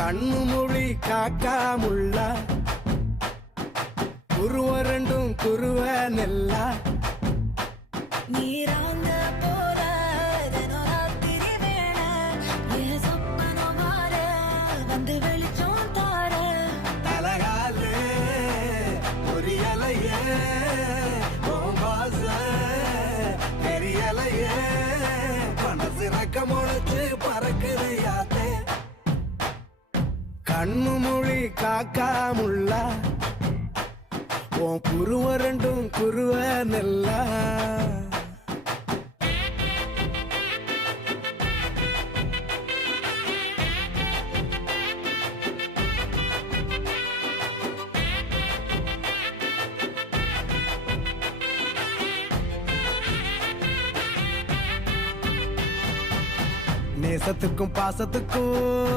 கண்ணு மொழி காக்காமுள்ள குருவ ரெண்டும் குருவ நெல்லா நீராங்க போல தினராத்திரி வேண என் சொப்பனோ மாற வந்து வெளிச்சம் தார தலகாலே பொரியலையே ஓம்பாச பெரியலையே மனசு ரக்க முளைச்சு பறக்குது யாத்தே கண்ணு மொழி காக்காமுள்ள உன் குருவ ரெண்டும் குருவ நெல்லா நேசத்துக்கும் பாசத்துக்கும்